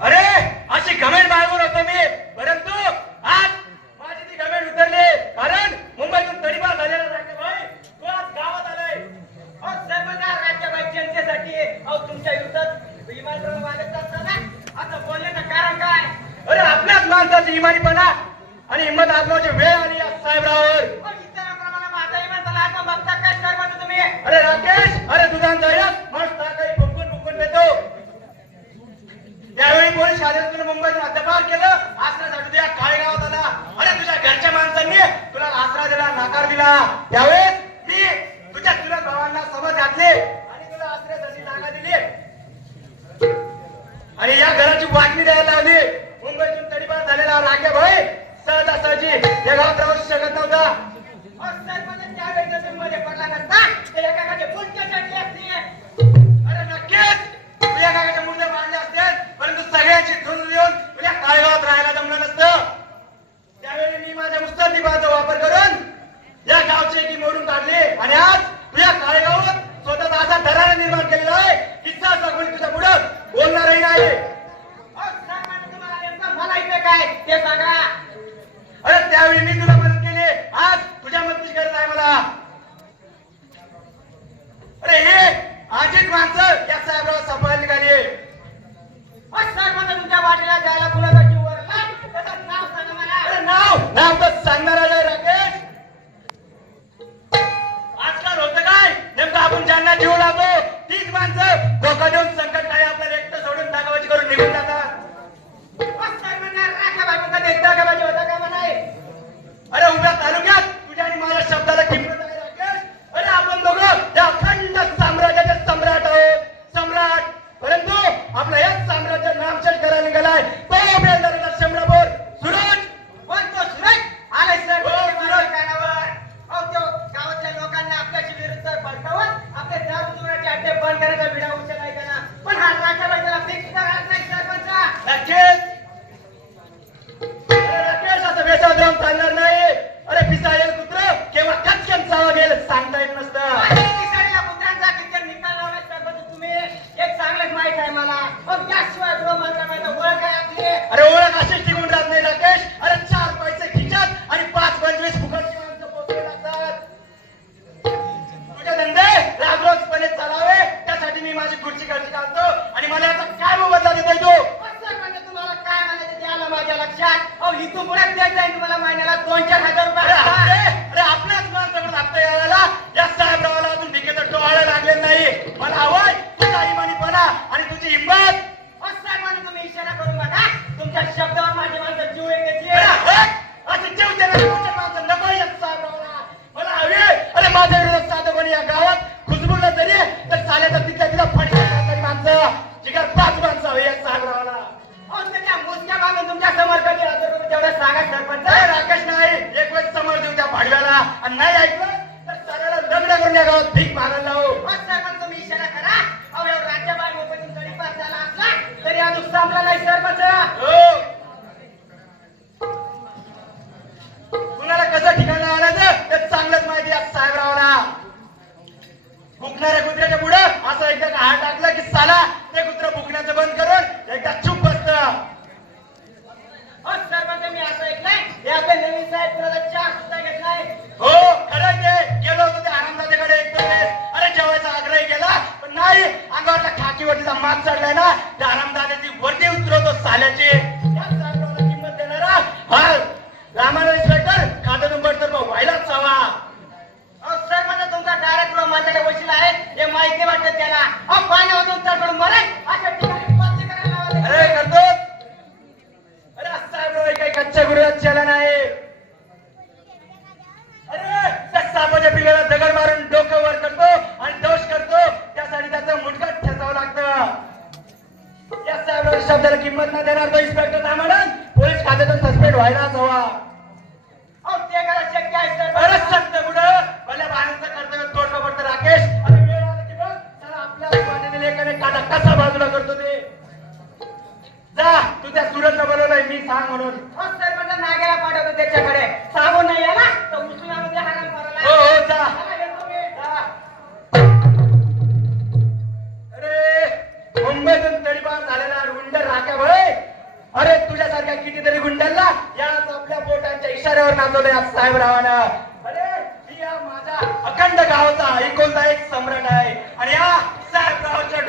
अरे अशी घमेंट गावात आलाय. अहो सर्वकार राजाबाई जनतेसाठी. अहो तुमच्या युद्धात इमानपणा मागत असताना आता बोलण्याचं कारण काय? अरे आपल्याच माणसाची इमानीपणा आणि हिंमत आत्माची वेळ आली आज साहेबरावर दिला. त्यावेळेस मी तुझ्या तुला भावांना समज घातले आणि तुला आश्रय झाली जागा दिली. आणि या घराची बातमी द्यायला लावली. मुंबईतून तडीपार झालेला राखे भाई सहजासहजी या गाव प्रवेश शकत नव्हता. द्यायचा आहे तुम्हाला महिन्याला दोन चार हजार रुपये. आणि नाही ऐकलं तर सगळ्याला दगड करून या गावात भीक मागायला लावू. मग सरपंच मी इशारा करा. अहो एवढा राज्य बाहेर मोबाईल जरी पास झाला असला तरी अजून संपला नाही सरपंच. हो. कुणाला कसं ठिकाण आणायचं ते चांगलंच माहिती आहे साहेबरावला. भुंकणाऱ्या कुत्र्याच्या पुढे असं एकदा हात टाकलं की साला अपडेट व्हायलाच हवा ते करा शक्य आहे सर अरे भल्या बाहेरचं कर्तव्य तोडलं पडतं राकेश. अरे त्याला आपल्या काटा कसा बाजूला करतो ते. जा तू त्या सुरतला बोलवलंय मी सांग म्हणून. चेहऱ्यावर नाचवलंय आज साहेबरावानं. अरे ही माझ्या अखंड गावचा एकोणता एक सम्राट आहे. आणि या साहेबरावांच्या